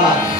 了